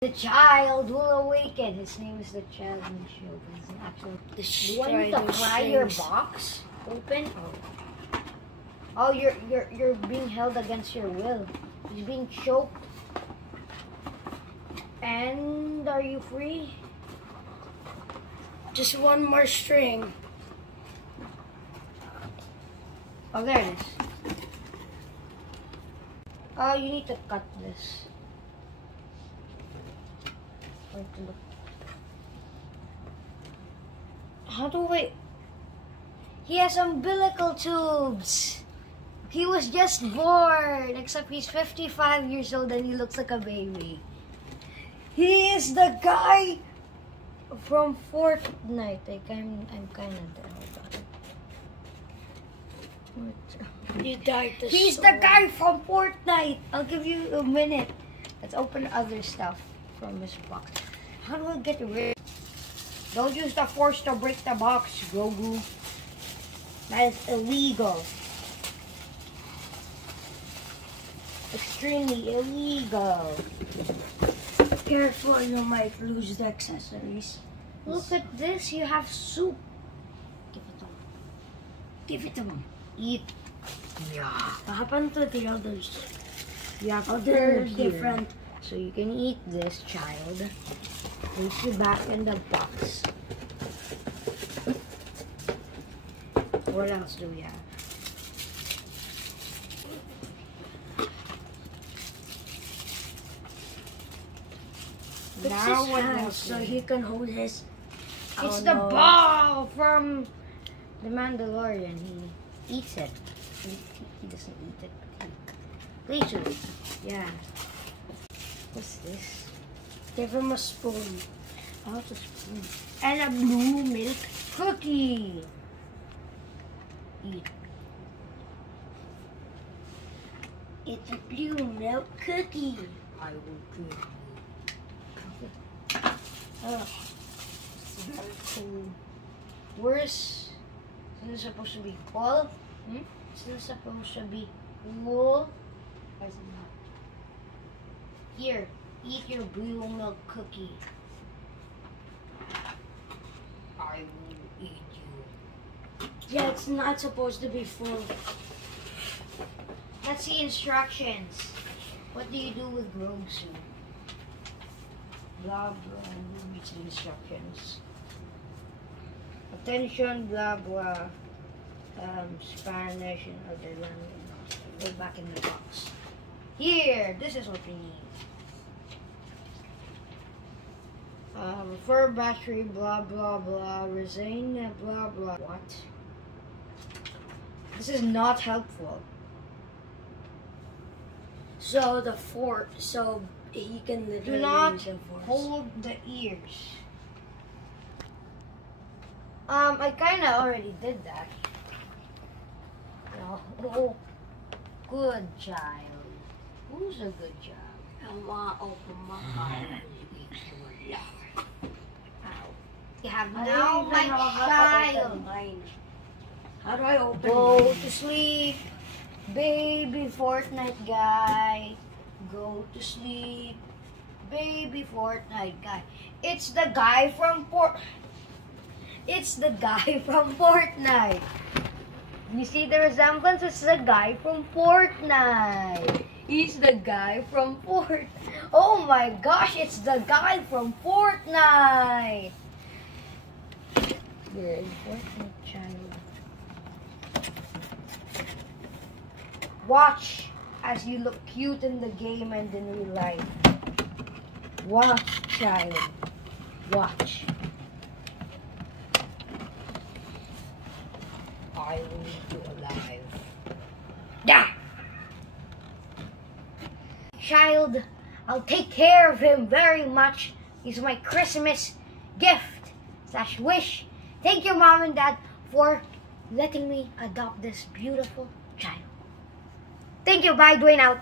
The child will awaken. His name is the child in the show. But it's an actual. Do I need to pry your box open? Oh, you're being held against your will. He's being choked. And are you free? Just one more string. Oh, there it is. Oh, you need to cut this. How do we? He has umbilical tubes. He was just born, except he's 55 years old and he looks like a baby. He is the guy from Fortnite. I'm kind of down. You died to He's the guy from Fortnite. I'll give you a minute. Let's open other stuff from this box. How do I get rid? Don't use the force to break the box, Grogu. That is illegal. Extremely illegal. Careful, you might lose the accessories. Look at this. You have soup. Give it to him. Give it to him. Eat. Yeah. What happened to the others? You have They're food here. different. So you can eat this, child. Place you back in the box. What else do we have? Fix Now his what hands else? so he can hold his. It's the ball from the Mandalorian. He eats it. He doesn't eat it. But he plays with it. Yeah. What's this? Give him a spoon. Oh, it's a spoon. And a blue milk cookie. Eat. It's a blue milk cookie. I will give you. Oh, Very cool. Where's isn't it supposed to be cool? Isn't it supposed to be cool? Why is it not? Here, eat your blue milk cookie. I will eat you. yeah, it's not supposed to be full. Let's see instructions. What do you do with Grogu? Blah blah. Read the instructions. Attention, blah blah. Spanish and other languages. Go back in the box. Here, this is what we need. Refer battery, blah blah blah. Resign, blah blah. What? This is not helpful. So so he can Do literally not use the force. hold the ears. I kinda already did that. Oh, good child. Who's a good child? I want to open my eyes. You have I now don't my even know how to child. open mine. How do I open Go mine? to sleep, baby Fortnite guy. Go to sleep, baby Fortnite guy. It's the guy from It's the guy from Fortnite. You see the resemblance? It's the guy from Fortnite. He's the guy from Fortnite. Oh my gosh, it's the guy from Fortnite. You're a Fortnite child. Watch as you look cute in the game and in real life. Watch, child. Watch. I will eat you alive. Yeah. Child, I'll take care of him very much. He's my Christmas gift / wish. Thank you, Mom and Dad, for letting me adopt this beautiful child. Thank you. Bye. Dwayne out.